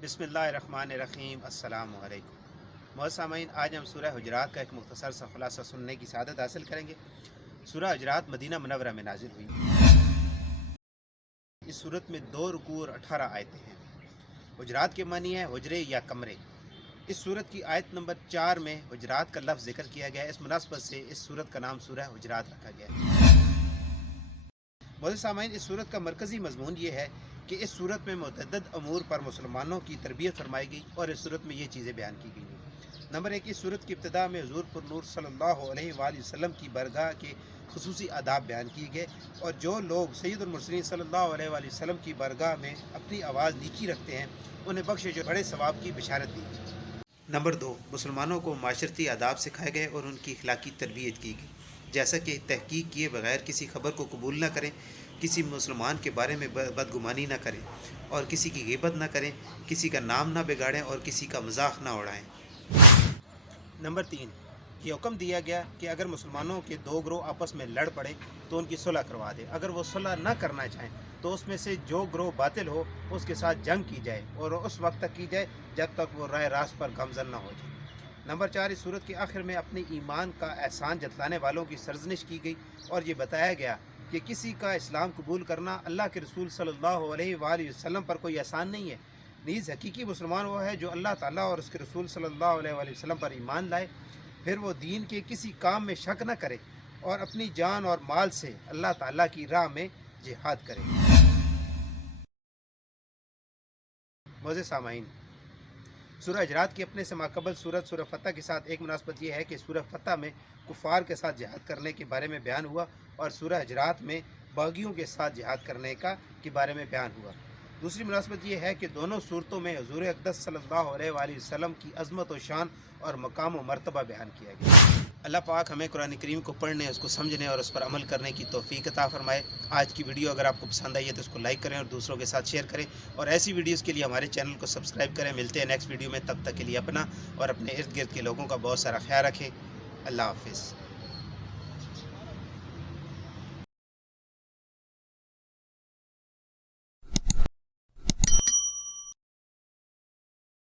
بسم اللہ الرحمن الرحیم۔ السلام علیکم محترم سامعین، آج ہم سورہ حجرات کا ایک مختصر سا خلاصہ سننے کی سعادت حاصل کریں گے۔ سورہ حجرات مدینہ منورہ میں نازل ہوئی۔ اس صورت میں 2 رکوع اور 18 آیتیں ہیں۔ حجرات کے معنی ہے حجرے یا کمرے۔ اس صورت کی آیت نمبر 4 میں حجرات کا لفظ ذکر کیا گیا ہے۔ اس مناسبت سے اس صورت کا نام سورہ حجرات رکھا گیا ہے۔ محترم سامعین، اس صورت کا مرکزی مضمون یہ ہے کہ اس صورت میں متعدد امور پر مسلمانوں کی تربیت فرمائی گئی اور اس صورت میں یہ چیزیں بیان کی گئی ہیں۔ نمبر 1، اس صورت کی ابتدا میں حضور پر نور صلی اللہ علیہ وآلہ وسلم کی بارگاہ کے خصوصی آداب بیان کیے گئے، اور جو لوگ سید المرسلین صلی اللہ علیہ وآلہ وسلم کی بارگاہ میں اپنی آواز نیچی رکھتے ہیں انہیں بخشش بڑے ثواب کی بشارت دی گئی۔ نمبر 2، مسلمانوں کو معاشرتی آداب سکھائے گئے اور ان کی اخلاقی تربیت کی گئی، جیسا کہ تحقیق کیے بغیر کسی خبر کو قبول نہ کریں، کسی مسلمان کے بارے میں بدگمانی نہ کریں اور کسی کی غیبت نہ کریں، کسی کا نام نہ بگاڑیں اور کسی کا مذاق نہ اڑائیں۔ نمبر 3، یہ حکم دیا گیا کہ اگر مسلمانوں کے 2 گروہ آپس میں لڑ پڑیں تو ان کی صلح کروا دیں۔ اگر وہ صلح نہ کرنا چاہیں تو اس میں سے جو گروہ باطل ہو اس کے ساتھ جنگ کی جائے اور اس وقت تک کی جائے جب تک وہ راہ راست پر گامزن نہ ہو جائے۔ نمبر 4، اس صورت کے آخر میں اپنے ایمان کا احسان جتلانے والوں کی سرزنش کی گئی اور یہ بتایا گیا کہ کسی کا اسلام قبول کرنا اللہ کے رسول صلی اللہ علیہ وآلہ وسلم پر کوئی احسان نہیں ہے، نیز حقیقی مسلمان وہ ہے جو اللہ تعالیٰ اور اس کے رسول صلی اللہ علیہ وآلہ وسلم پر ایمان لائے، پھر وہ دین کے کسی کام میں شک نہ کرے اور اپنی جان اور مال سے اللہ تعالیٰ کی راہ میں جہاد کرے۔ معزز سامعین، سورہ حجرات کی اپنے سے ماقبل صورت سورہ فتح کے ساتھ ایک مناسبت یہ ہے کہ سورہ فتح میں کفار کے ساتھ جہاد کرنے کے بارے میں بیان ہوا اور سورہ حجرات میں باغیوں کے ساتھ جہاد کرنے کے بارے میں بیان ہوا۔ دوسری مناسبت یہ ہے کہ دونوں صورتوں میں حضور اقدس صلی اللہ علیہ وآلہ وسلم کی عظمت و شان اور مقام و مرتبہ بیان کیا گیا۔ اللہ پاک ہمیں قرآن کریم کو پڑھنے، اس کو سمجھنے اور اس پر عمل کرنے کی توفیق عطا فرمائے۔ آج کی ویڈیو اگر آپ کو پسند آئی ہے تو اس کو لائک کریں اور دوسروں کے ساتھ شیئر کریں، اور ایسی ویڈیوز کے لیے ہمارے چینل کو سبسکرائب کریں۔ ملتے ہیں نیکسٹ ویڈیو میں، تب تک کے لیے اپنا اور اپنے ارد گرد کے لوگوں کا بہت سارا خیال رکھیں۔ اللہ حافظ۔